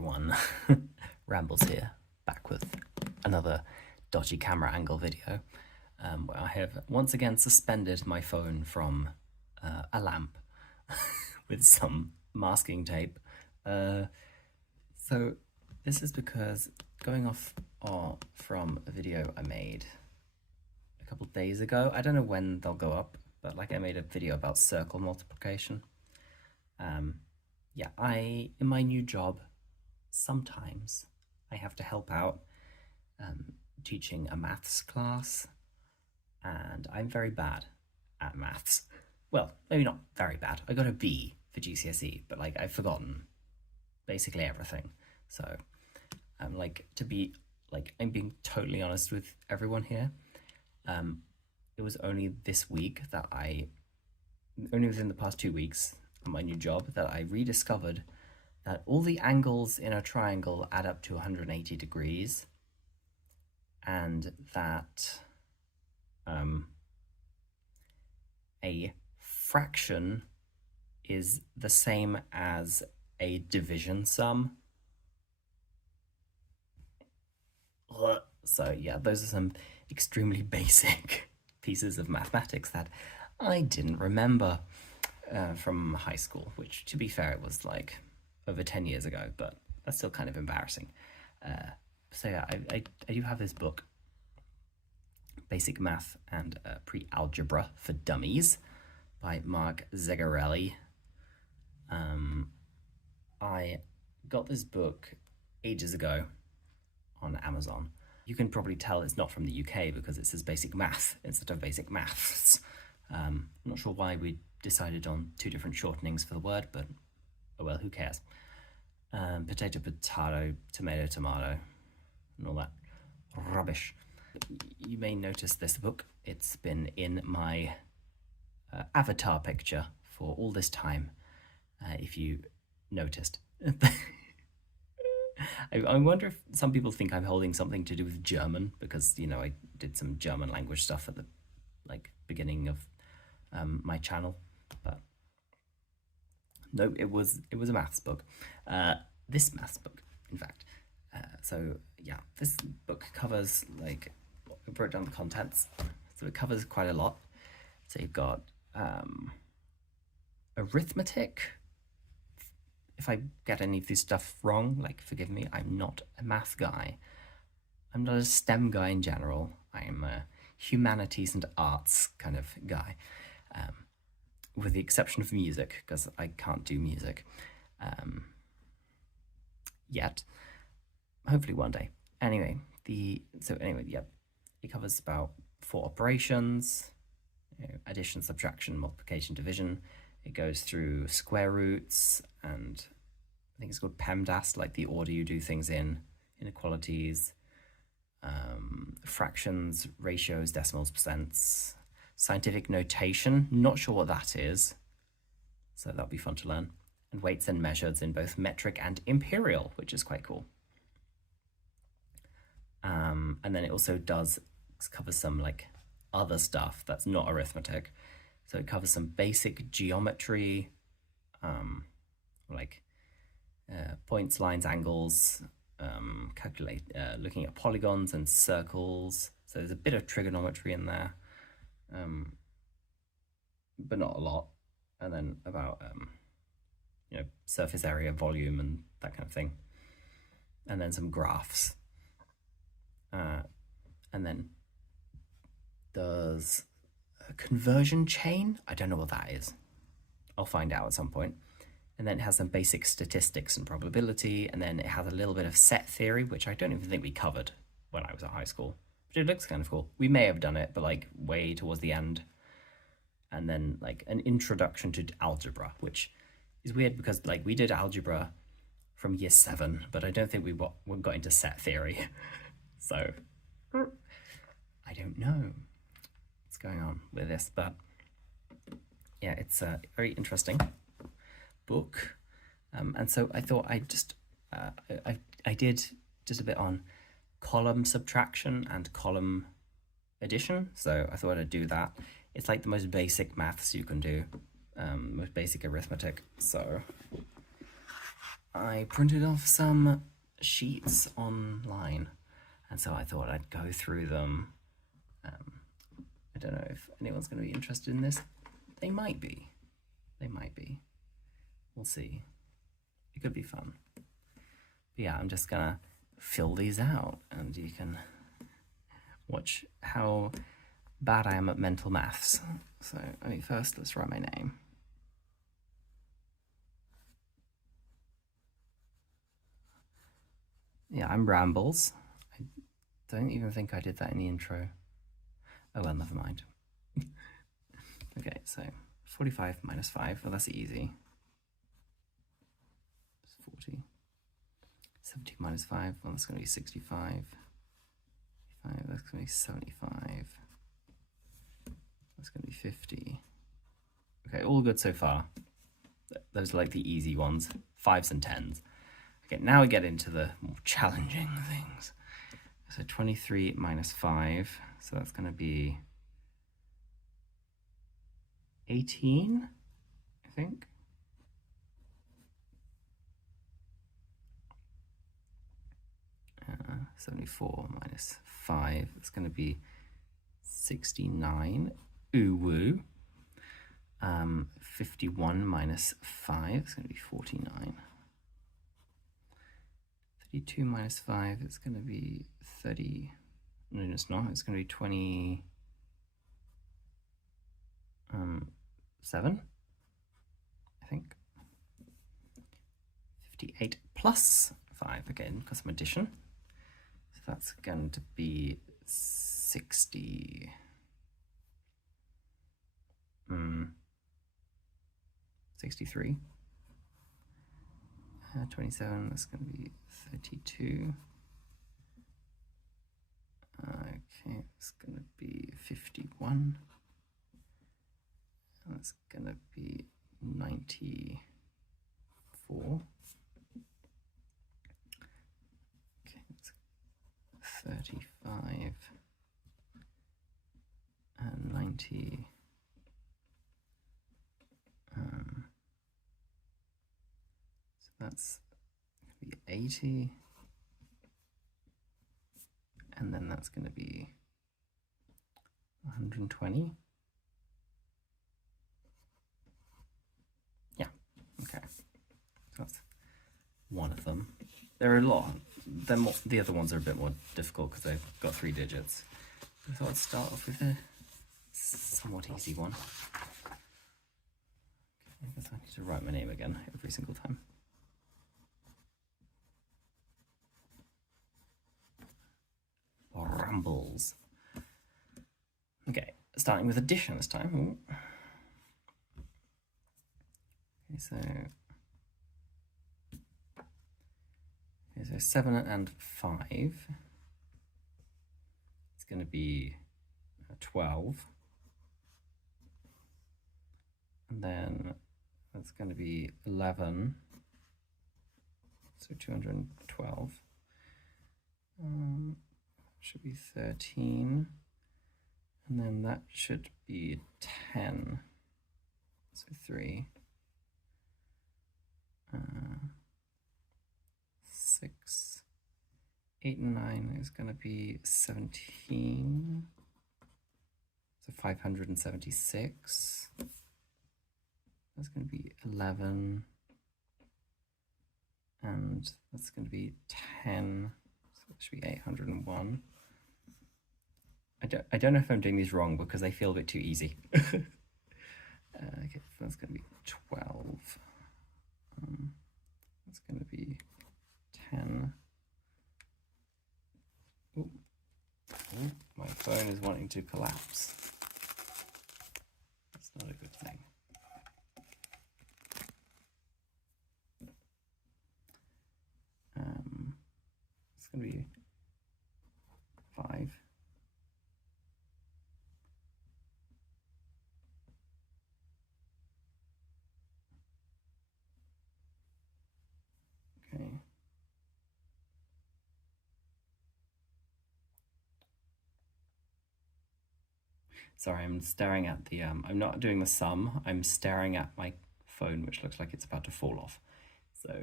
everyone, Rambles here, back with another dodgy camera angle video, where I have once again suspended my phone from a lamp with some masking tape. So this is because going off from a video I made a couple days ago. I don't know when they'll go up, but like I made a video about circle multiplication. Yeah, in my new job, sometimes I have to help out teaching a maths class, and I'm very bad at maths. Well, maybe not very bad. I got a B for GCSE, but like I've forgotten basically everything. So I'm I'm being totally honest with everyone here. It was only this week that only within the past 2 weeks on my new job, that I rediscovered that all the angles in a triangle add up to 180 degrees, and that a fraction is the same as a division sum. So yeah, those are some extremely basic pieces of mathematics that I didn't remember from high school, which, to be fair, it was like over 10 years ago, but that's still kind of embarrassing. So yeah, I do have this book, Basic Math and Pre-Algebra for Dummies by Mark Zegarelli. I got this book ages ago on Amazon. You can probably tell it's not from the UK because it says Basic Math instead of Basic Maths. I'm not sure why we decided on two different shortenings for the word, but oh well, who cares? Potato, potato, tomato, tomato, and all that rubbish. You may notice this book. It's been in my avatar picture for all this time, if you noticed. I wonder if some people think I'm holding something to do with German, because, you know, I did some German language stuff at the beginning of my channel, but no, it was a maths book. This maths book, in fact. So yeah, this book covers, I broke down the contents, so it covers quite a lot. So you've got arithmetic. If I get any of this stuff wrong, forgive me, I'm not a math guy. I'm not a STEM guy in general. I'm a humanities and arts kind of guy, with the exception of music, because I can't do music yet. Hopefully one day. Anyway, yeah, it covers about 4 operations: addition, subtraction, multiplication, division. It goes through square roots, and I think it's called PEMDAS, like the order you do things in, inequalities, fractions, ratios, decimals, percents, scientific notation, not sure what that is, so that'll be fun to learn, and weights and measures in both metric and imperial, which is quite cool. And then it also cover some other stuff that's not arithmetic. So it covers some basic geometry, points, lines, angles, looking at polygons and circles. So there's a bit of trigonometry in there, but not a lot. And then about surface area, volume, and that kind of thing. And then some graphs. And then there's a conversion chain. I don't know what that is. I'll find out at some point. And then it has some basic statistics and probability, and then it has a little bit of set theory, which I don't even think we covered when I was at high school. But it looks kind of cool. We may have done it, but way towards the end. And then an introduction to algebra, which is weird because we did algebra from year 7, but I don't think we got into set theory. So I don't know what's going on with this, but yeah, it's a very interesting book. And so I thought I did just a bit on column subtraction and column addition, so I thought I'd do that. It's the most basic maths you can do, most basic arithmetic, so I printed off some sheets online, and so I thought I'd go through them. I don't know if anyone's going to be interested in this. They might be. They might be. We'll see. It could be fun. But yeah, I'm just going to fill these out, and you can watch how bad I am at mental maths. So, I mean, first, let's write my name. Yeah, I'm Brambles. I don't even think I did that in the intro. Oh well, never mind. Okay, so 45 minus 5, well, that's easy. It's 40. 70 minus 5, well, that's going to be 65. 5, that's going to be 75. That's going to be 50. Okay, all good so far. Those are like the easy ones, 5s and 10s. Okay, now we get into the more challenging things. So 23 minus 5, so that's going to be 18, I think. Uh, 74 minus 5, that's going to be 69. Ooh woo. 51 minus 5, it's going to be 49. 32 minus 5, it's going to be 30. No, it's not. It's going to be 27, I think. 58 plus 5, again, got some addition. So that's going to be 60. 63. 27, that's going to be 32. Okay, it's going to be 51. That's going to be 94. Okay, it's 35 and 90. So that's going to be 80. And then that's going to be 120. Yeah, okay. So that's one of them. There are a lot. The other ones are a bit more difficult because they've got 3 digits. I thought I'd start off with a somewhat easy one. Okay, I guess I need to write my name again every single time. Rambles. Okay, starting with addition this time. Ooh. Okay, so 7 and 5. It's going to be 12. And then that's going to be 11. So 212. Should be 13. And then that should be 10. So 3. 6. 8 and 9 is going to be 17. So 576. That's going to be 11. And that's going to be 10. So that should be 801. I don't know if I'm doing these wrong because they feel a bit too easy. Okay, so that's going to be 12. That's going to be 10. Ooh. Ooh, my phone is wanting to collapse. That's not a good thing. It's going to be 5. Okay. Sorry, I'm staring at the, I'm not doing the sum, I'm staring at my phone, which looks like it's about to fall off. So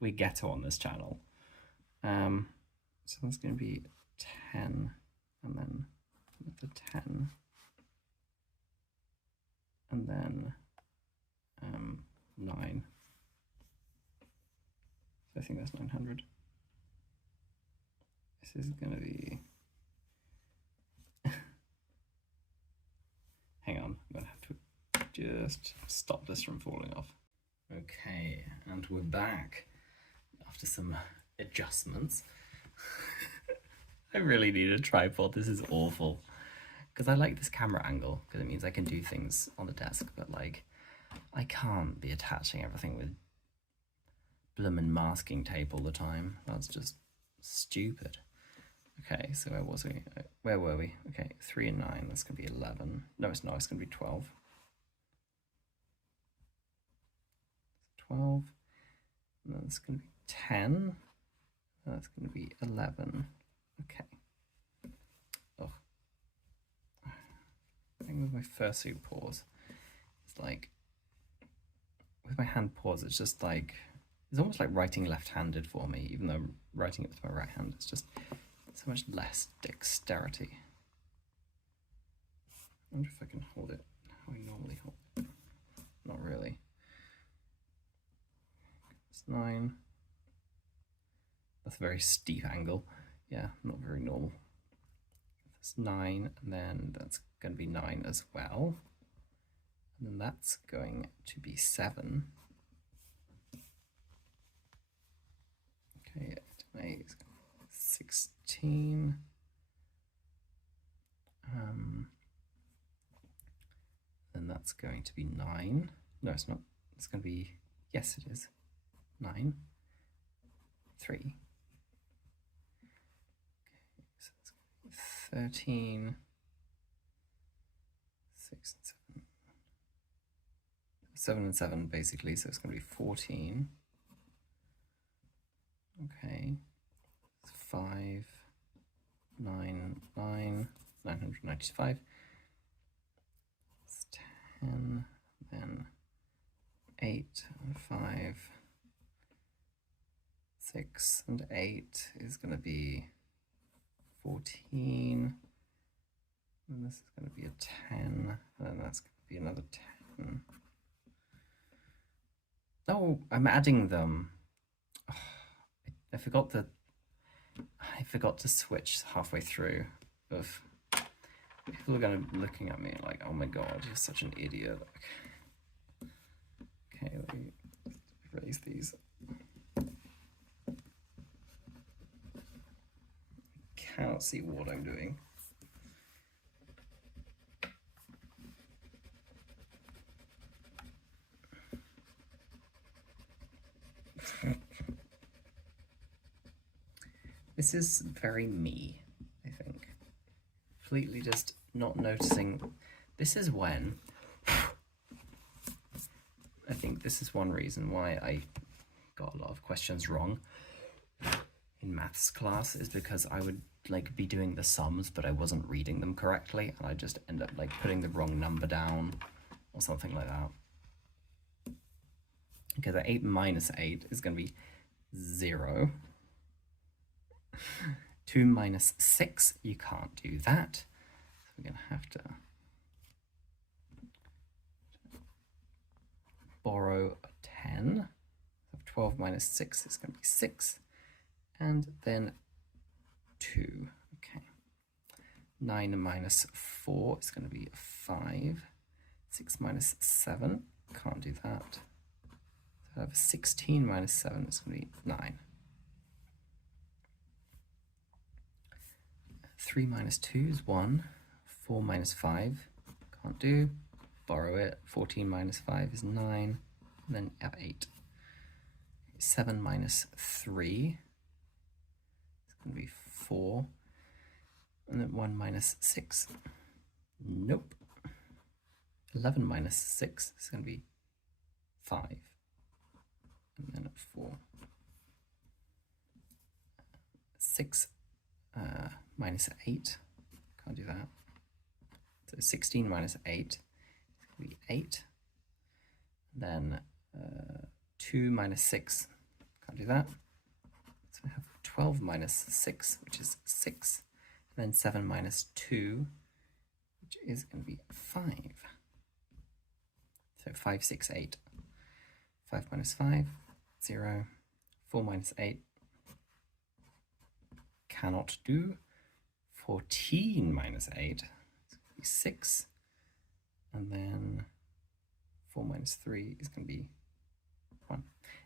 we ghetto on this channel. So that's going to be 10, and then the 10, and then 9. So I think that's 900. This is going to be... Hang on, I'm going to have to just stop this from falling off. Okay, and we're back after some adjustments. I really need a tripod. This is awful. Because I like this camera angle, because it means I can do things on the desk, but like, I can't be attaching everything with bloomin' masking tape all the time. That's just stupid. Okay, so where was we? Where were we? Okay, 3 and 9, that's going to be 11. No, it's not, it's going to be 12. 12. And then it's going to be 10. And that's going to be 11. Okay. Oh. I think with my fursuit pause, it's like, with my hand pause, it's just like, it's almost like writing left-handed for me, even though I'm writing it with my right hand. It's just so much less dexterity. I wonder if I can hold it how I normally hold it. Not really. It's 9. That's a very steep angle. Yeah, not very normal. That's 9, and then that's going to be 9 as well. And then that's going to be 7. Okay, 8, 16. Then that's going to be 9. No, it's not. It's going to be, yes, it is. 9, 3. Okay, so it's going to be 13, 6 and 7. 7 and 7 basically, so it's going to be 14. Okay, 5, 9, 9, 995. It's 10, then 8, 5, 6, and 8 is going to be 14. And this is going to be a 10, and then that's going to be another 10. Oh, I'm adding them. Oh, I forgot to switch halfway through. Of people are gonna be looking at me like, oh my god, you're such an idiot. Okay, let me erase these. Cannot see what I'm doing. This is very me, I think. Completely just not noticing. This is when, I think this is one reason why I got a lot of questions wrong in maths class, is because I would like be doing the sums, but I wasn't reading them correctly, and I just end up like putting the wrong number down or something like that. Okay, the 8 minus 8 is going to be 0. 2 minus 6, you can't do that. So we're going to have to borrow a 10. So 12 minus 6 is going to be 6. And then 2. Okay. 9 minus 4 is going to be 5. 6 minus 7, can't do that. So I have 16 minus 7 is going to be 9. 3 minus 2 is 1. 4 minus 5, can't do. Borrow it. 14 minus 5 is 9. And then you have 8. 7 minus 3 is going to be 4. And then 1 minus 6. Nope. 11 minus 6 is going to be 5. And then 4. 6 minus 8, can't do that. So 16 minus 8 is going to be 8. Then 2 minus 6, can't do that. So we have 12 minus 6, which is 6, and then 7 minus 2, which is going to be 5. So 5, 6, 8. 5 minus 5, 0. 4 minus 8, cannot do. 14 minus 8, 6. And then 4 minus 3 is going to be 1.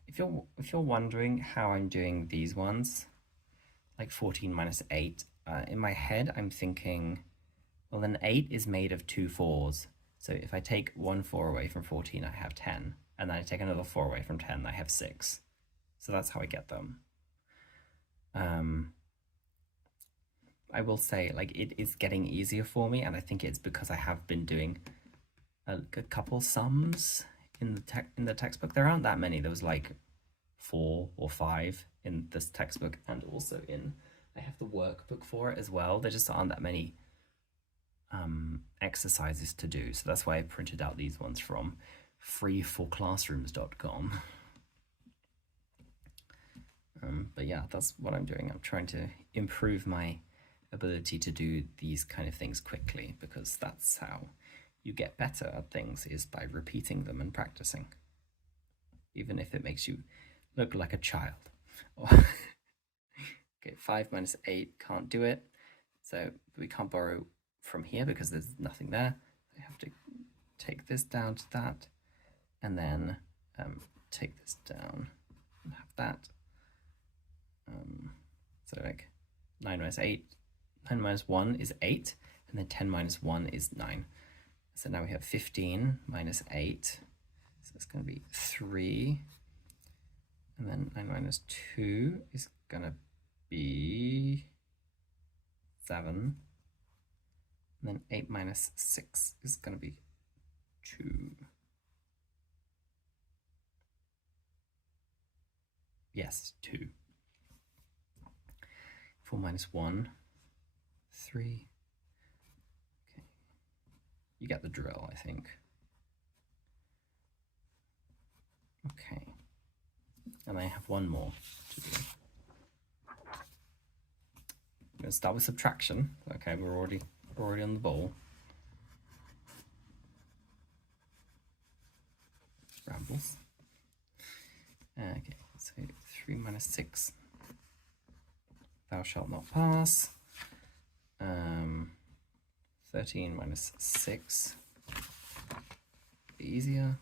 If you're wondering how I'm doing these ones, like 14 minus 8, in my head I'm thinking, well, an 8 is made of 2 4s. So if I take 1 4 away from 14, I have 10. And then I take another 4 away from 10, I have 6. So that's how I get them. I will say, like, it is getting easier for me, and I think it's because I have been doing a couple sums in the textbook. There aren't that many. There was like 4 or 5 in this textbook, and also I have the workbook for it as well. There just aren't that many exercises to do, so that's why I printed out these ones from freeforclassrooms.com. But yeah, that's what I'm doing. I'm trying to improve my ability to do these kind of things quickly, because that's how you get better at things, is by repeating them and practicing, even if it makes you look like a child. Okay, 5 minus 8, can't do it. So we can't borrow from here because there's nothing there. I have to take this down to that, and then take this down and have that. So like 9 minus 8, 9 minus 1 is 8, and then 10 minus 1 is 9. So now we have 15 minus 8, so it's going to be 3, and then 9 minus 2 is going to be 7, and then 8 minus 6 is going to be 2. Yes, 2. 4 minus 1, 3. Okay. You get the drill, I think. Okay. And I have one more to do. I'm going to start with subtraction. Okay, we're already on the ball. Rambles. Okay, so 3 minus 6. Thou shalt not pass. 13 minus 6. Be easier.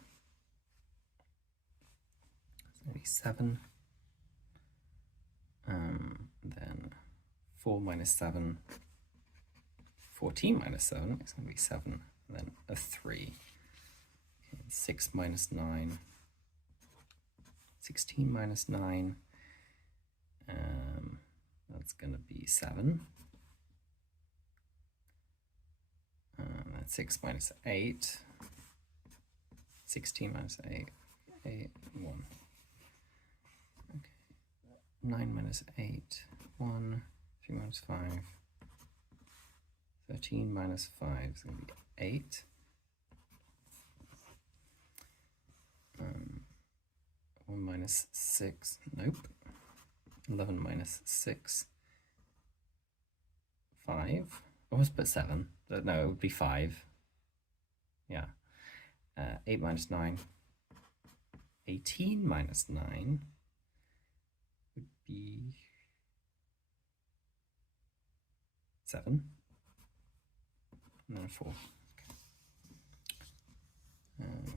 It's going to be 7. Then 4 minus 7. 14 minus 7 is going to be 7. And then a 3. Okay, 6 minus 9. 16 minus 9. That's going to be 7. That's 6 minus 8. 16 minus 8. 8, 1. Okay. 9 minus 8. 1. 3 minus 5. 13 minus 5 is going to be 8. 1 minus 6. Nope. 11 minus 6. 5. I almost put 7. No, it would be 5. Yeah. 8 minus 9. 18 minus 9 would be 7. And then 4. Okay.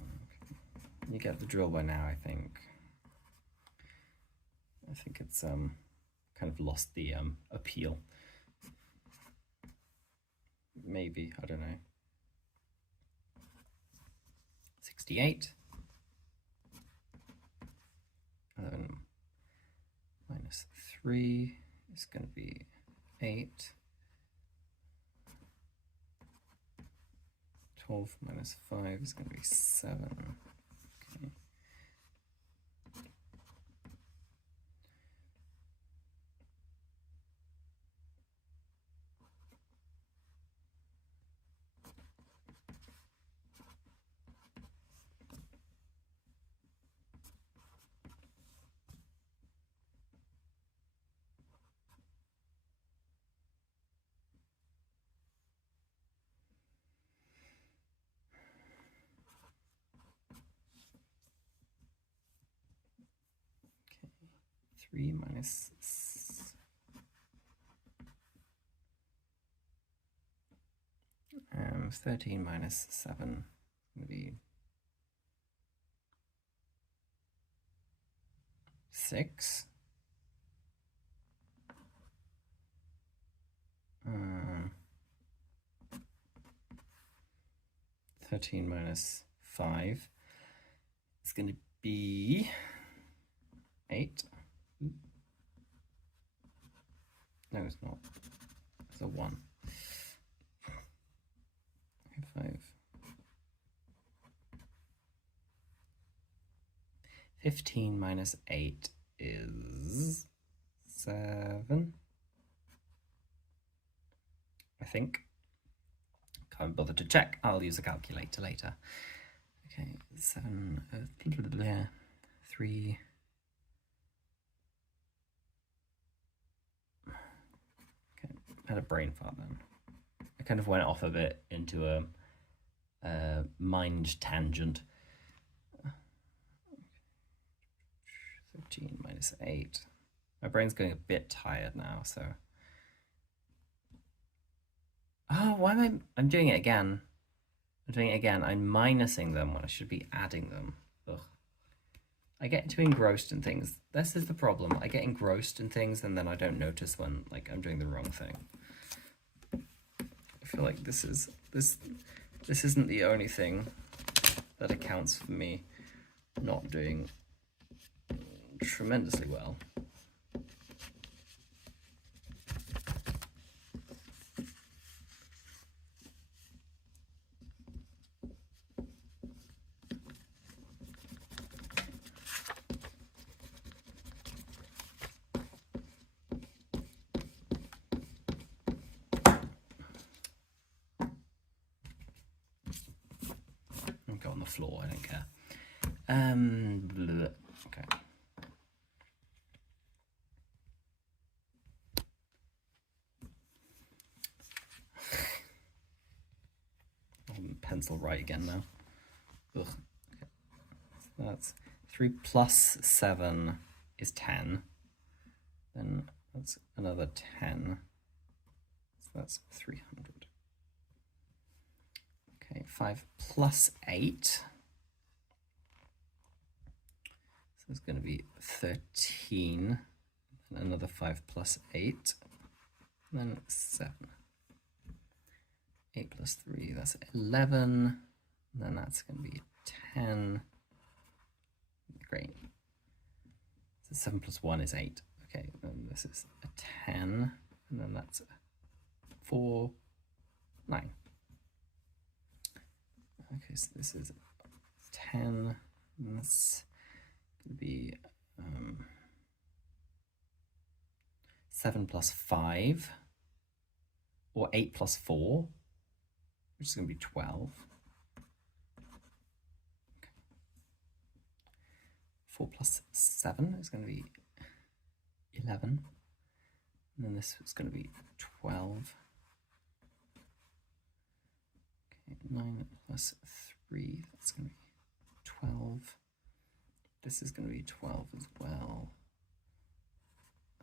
You get the drill by now, I think. I think it's kind of lost the appeal. Maybe, I don't know. 68. 11 minus 3 is going to be 8. 12 minus 5 is going to be 7. Okay. 3 minus 13 minus 7 would be 6. 13 minus 5 is going to be 8. No, it's not. It's a 1. 5. 15 minus 8 is 7. I think. Can't bother to check. I'll use a calculator later. Okay, 7, 3. Okay, I had a brain fart then. I kind of went off a bit into a mind tangent. 13 minus 8. My brain's going a bit tired now, so. Oh, why am I'm doing it again. I'm doing it again. I'm minusing them when I should be adding them. Ugh. I get too engrossed in things. This is the problem. I get engrossed in things and then I don't notice when I'm doing the wrong thing. I feel like this isn't the only thing that accounts for me not doing tremendously well. I'll go on the floor, I don't care. Okay. Pencil right again now. Ugh. Okay. So that's 3 plus 7 is 10. Then that's another 10. So that's 300. Okay, 5 plus 8. So it's going to be 13. And another 5 plus 8. And then 7. 8 plus 3, that's 11. And then that's going to be 10. Great. So 7 plus 1 is 8. Okay, then this is a 10. And then that's 4, 9. Okay, so this is 10. And that's going to be 7 plus 5. Or 8 plus 4. Which is going to be 12. Okay. 4 plus 7 is going to be 11. And then this is going to be 12. Okay, 9 plus 3, that's going to be 12. This is going to be 12 as well.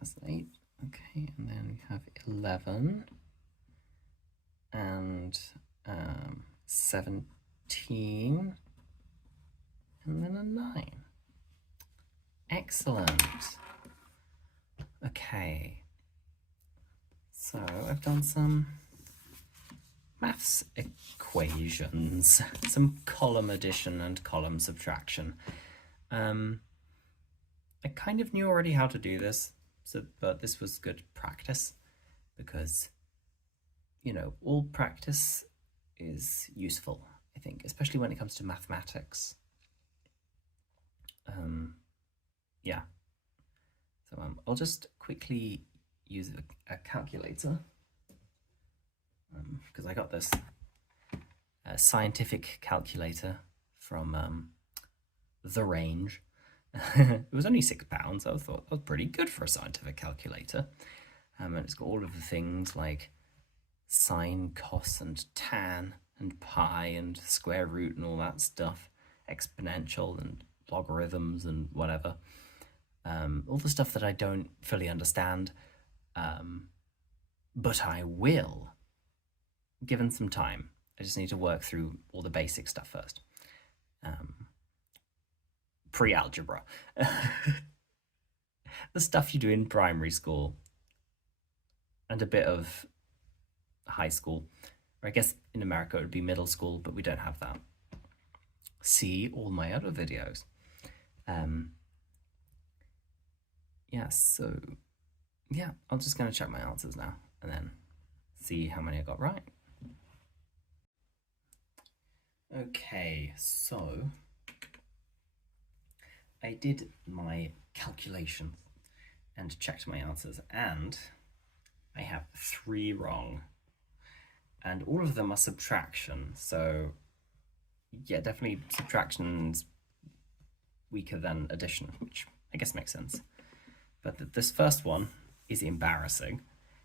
That's 8. Okay, and then we have 11. And 17, and then a 9. Excellent. Okay, so I've done some maths equations, some column addition and column subtraction. I kind of knew already how to do this, but this was good practice because, you know, all practice is useful, I think, especially when it comes to mathematics. Yeah. So I'll just quickly use a calculator because I got this scientific calculator from The Range. It was only £6. I thought that was pretty good for a scientific calculator. And it's got all of the things like sine, cos, and tan, and pi, and square root, and all that stuff, exponential, and logarithms, and whatever. all the stuff that I don't fully understand, but I will, given some time. I just need to work through all the basic stuff first. Pre-algebra. The stuff you do in primary school and a bit of high school. Or I guess in America it would be middle school, but we don't have that. See all my other videos. Yeah, so yeah, I'm just going to check my answers now and then see how many I got right. Okay, so I did my calculations and checked my answers, and I have 3 wrong. And all of them are subtraction, so yeah, definitely subtraction's weaker than addition, which I guess makes sense. But this first one is embarrassing.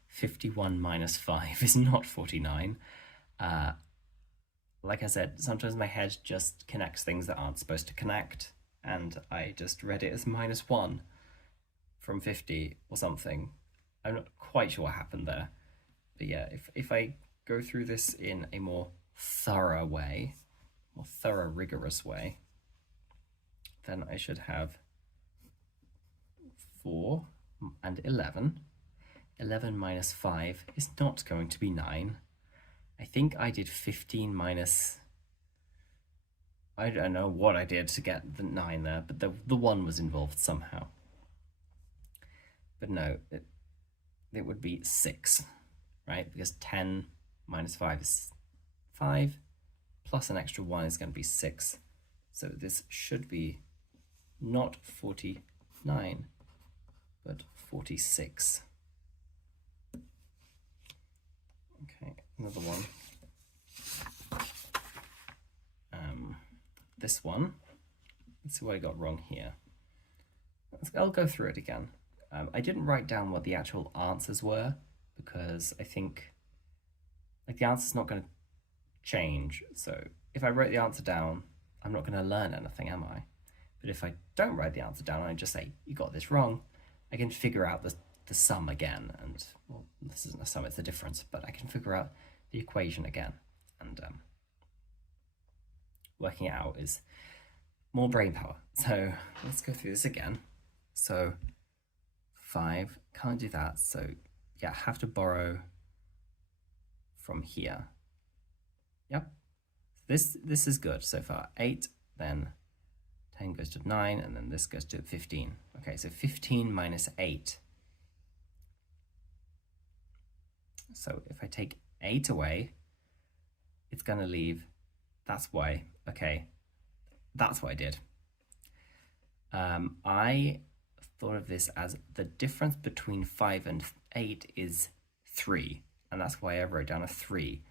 51 minus 5 is not 49. Like I said, sometimes my head just connects things that aren't supposed to connect, and I just read it as -1 from 50 or something. I'm not quite sure what happened there. But yeah, if I go through this in a more thorough way, more thorough, rigorous way, then I should have 4 and 11. 11 minus 5 is not going to be 9. I think I did 15 minus... I don't know what I did to get the 9 there, but the 1 was involved somehow. But no, it would be 6, right? Because 10 minus 5 is 5, plus an extra 1 is going to be 6. So this should be not 49, but 46. Okay, another one. This one. Let's see what I got wrong here. I'll go through it again. I didn't write down what the actual answers were because I think the answer's not going to change. So if I wrote the answer down, I'm not going to learn anything, am I? But if I don't write the answer down and I just say, you got this wrong, I can figure out the sum again. And, well, this isn't a sum, it's a difference, but I can figure out the equation again. And working it out is more brain power. So let's go through this again. So 5, can't do that. So yeah, have to borrow from here. Yep. This is good so far. 8, then 10 goes to 9, and then this goes to 15. Okay, so 15 minus 8. So if I take 8 away, it's going to leave. That's why. Okay, that's what I did. I thought of this as the difference between 5 and 8 is 3, and that's why I wrote down a 3,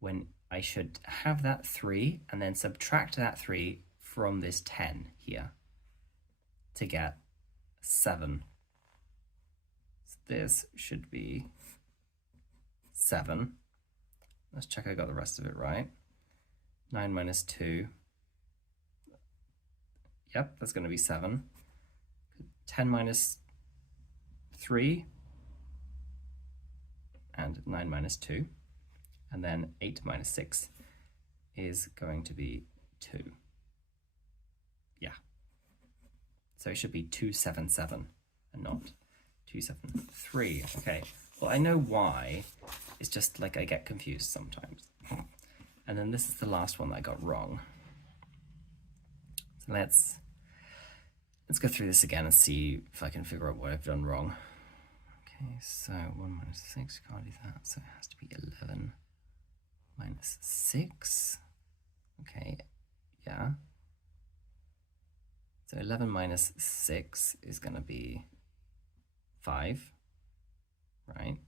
when I should have that 3 and then subtract that 3 from this 10 here to get 7. So this should be 7. Let's check I got the rest of it right. 9 minus 2. Yep, that's going to be 7. 10 minus 3. And 9 minus 2. And then 8 minus 6 is going to be 2. Yeah. So it should be 277 and not 273. Okay, well, I know why. It's just like I get confused sometimes. And then this is the last one that I got wrong. So let's go through this again and see if I can figure out what I've done wrong. Okay, so 1 minus 6, can't do that, so it has to be 11 minus 6. Okay, yeah. So 11 minus 6 is going to be 5, right?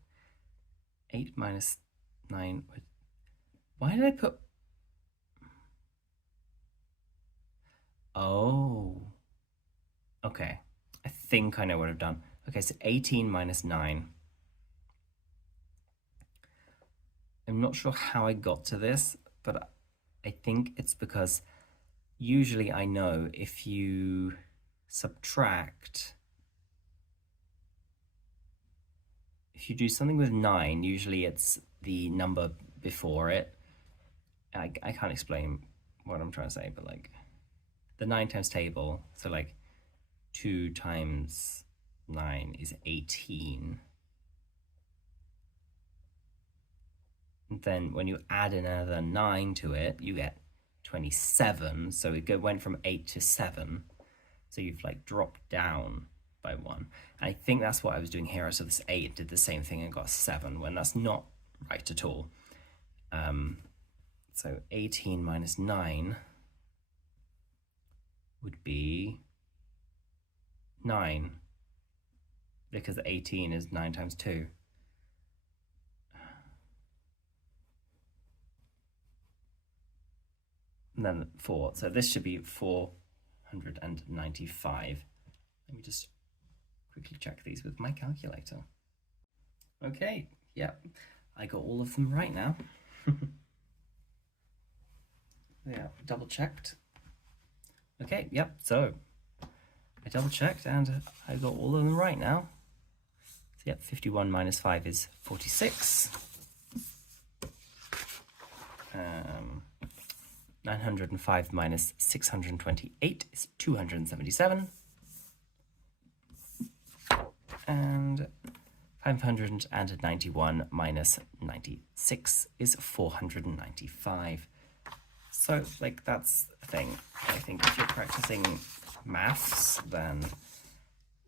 8 minus 9, why did I put... Oh, okay. I think I know what I've done. Okay, so 18 minus 9. I'm not sure how I got to this, but I think it's because usually I know if you subtract if you do something with 9, usually it's the number before it. I can't explain what I'm trying to say, but like the 9 times table, so like 2 times 9 is 18. And then when you add another 9 to it, you get 27. So it went from 8 to 7. So you've like dropped down by 1. And I think that's what I was doing here. So this 8 did the same thing and got 7, when that's not right at all. So 18 minus 9 would be 9, because 18 is 9 times 2. And then 4. So this should be 495. Let me just quickly check these with my calculator. Okay, yep, I got all of them right now. Yeah, double checked. Okay, yep, so I double checked and I got all of them right now. So yep, 51 minus 5 is 46. 905 minus 628 is 277. And 591 minus 96 is 495. So, like, that's the thing. I think if you're practicing maths, then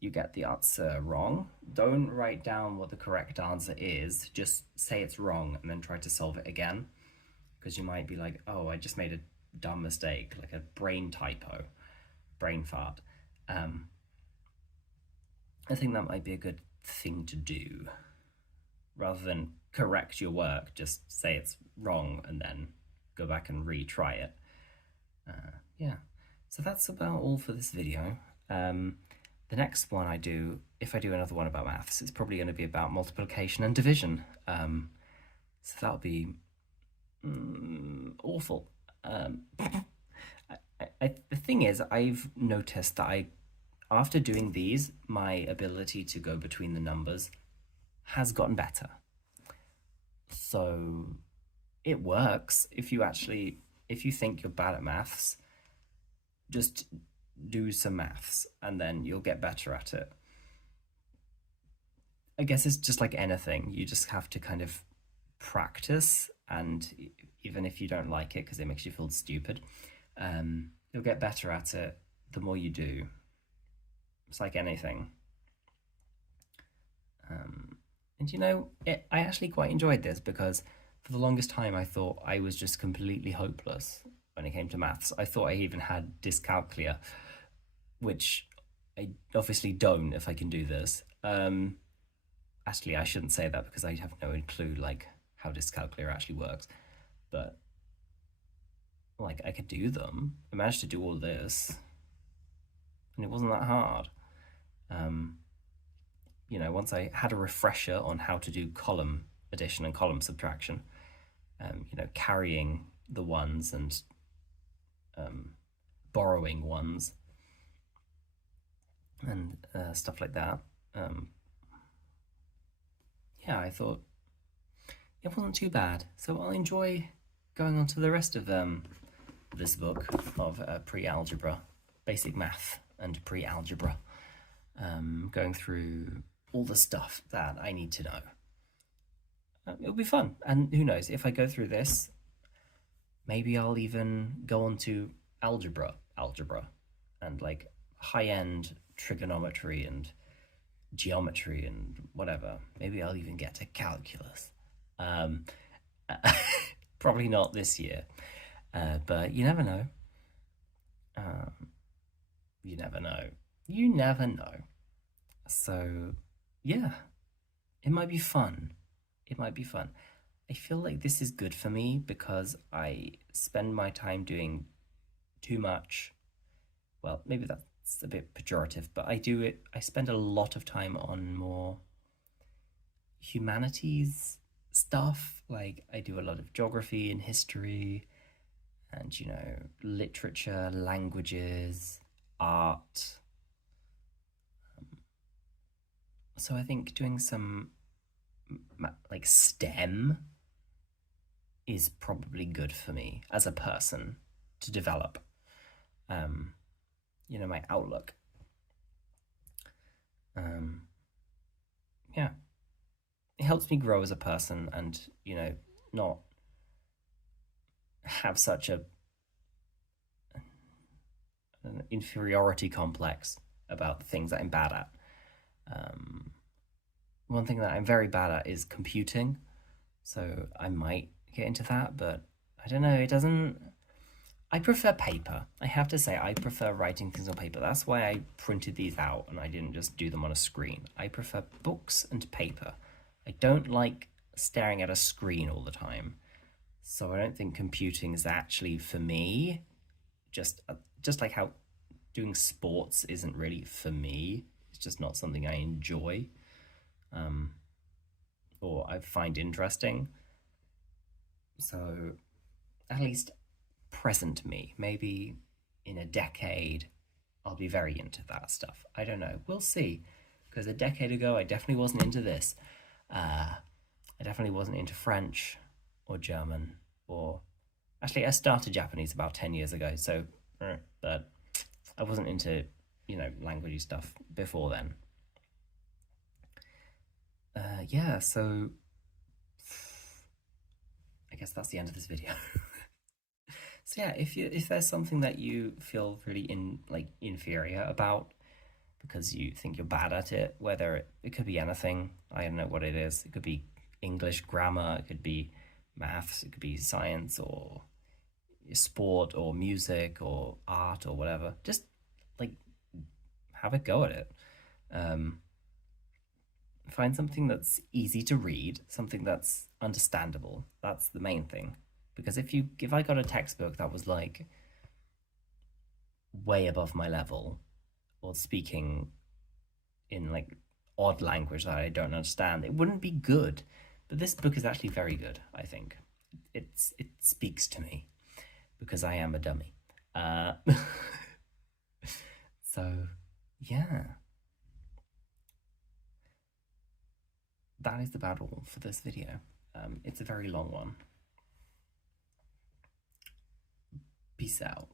you get the answer wrong. Don't write down what the correct answer is. Just say it's wrong and then try to solve it again. Because you might be like, oh, I just made a dumb mistake, like a brain typo, brain fart. I think that might be a good thing to do. Rather than correct your work, just say it's wrong and then go back and retry it. Yeah, so that's about all for this video. The next one I do, if I do another one about maths, it's probably going to be about multiplication and division. So that'll be awful. The thing is, I've noticed that after doing these, my ability to go between the numbers has gotten better. So it works. If you think you're bad at maths, just do some maths and then you'll get better at it. I guess it's just like anything. You just have to kind of practice, and even if you don't like it because it makes you feel stupid, you'll get better at it the more you do. It's like anything. And you know, I actually quite enjoyed this, because for the longest time I thought I was just completely hopeless when it came to maths. I thought I even had dyscalculia, which I obviously don't if I can do this. Actually, I shouldn't say that because I have no clue like how dyscalculia actually works. But like, I could do them. I managed to do all this, and it wasn't that hard. You know, once I had a refresher on how to do column addition and column subtraction, you know, carrying the ones and borrowing ones and stuff like that. Yeah, I thought it wasn't too bad. So I'll enjoy going on to the rest of this book of pre-algebra, basic math and pre-algebra, going through all the stuff that I need to know. It'll be fun, and who knows, if I go through this, maybe I'll even go on to algebra, and like high-end trigonometry and geometry and whatever. Maybe I'll even get to calculus. Probably not this year, but you never know. You never know. So yeah, it might be fun. I feel like this is good for me because I spend my time doing too much. Well, maybe that's a bit pejorative, but I spend a lot of time on more humanities stuff. Like, I do a lot of geography and history and, you know, literature, languages, art. So I think doing some like STEM is probably good for me as a person to develop, my outlook. Yeah, it helps me grow as a person and, not have such an inferiority complex about the things that I'm bad at. One thing that I'm very bad at is computing, so I might get into that, but I don't know, it doesn't. I prefer paper. I have to say, I prefer writing things on paper. That's why I printed these out and I didn't just do them on a screen. I prefer books and paper. I don't like staring at a screen all the time. So I don't think computing is actually for me. Just like how doing sports isn't really for me. It's just not something I enjoy, or I find interesting. So at least present me, maybe in a decade, I'll be very into that stuff. I don't know. We'll see. Because a decade ago, I definitely wasn't into this. I definitely wasn't into French or German or. Actually, I started Japanese about 10 years ago, so. But I wasn't into, languagey stuff before then. Yeah, so. I guess that's the end of this video. So yeah, if there's something that you feel really inferior about because you think you're bad at it, whether it could be anything, I don't know what it is. It could be English grammar, it could be maths, it could be science or sport or music or art or whatever. Just like have a go at it. Find something that's easy to read, something that's understandable. That's the main thing. Because if I got a textbook that was like way above my level or speaking in like odd language that I don't understand, it wouldn't be good. But this book is actually very good, I think. It speaks to me because I am a dummy. So yeah, that is about all for this video. It's a very long one. Peace out.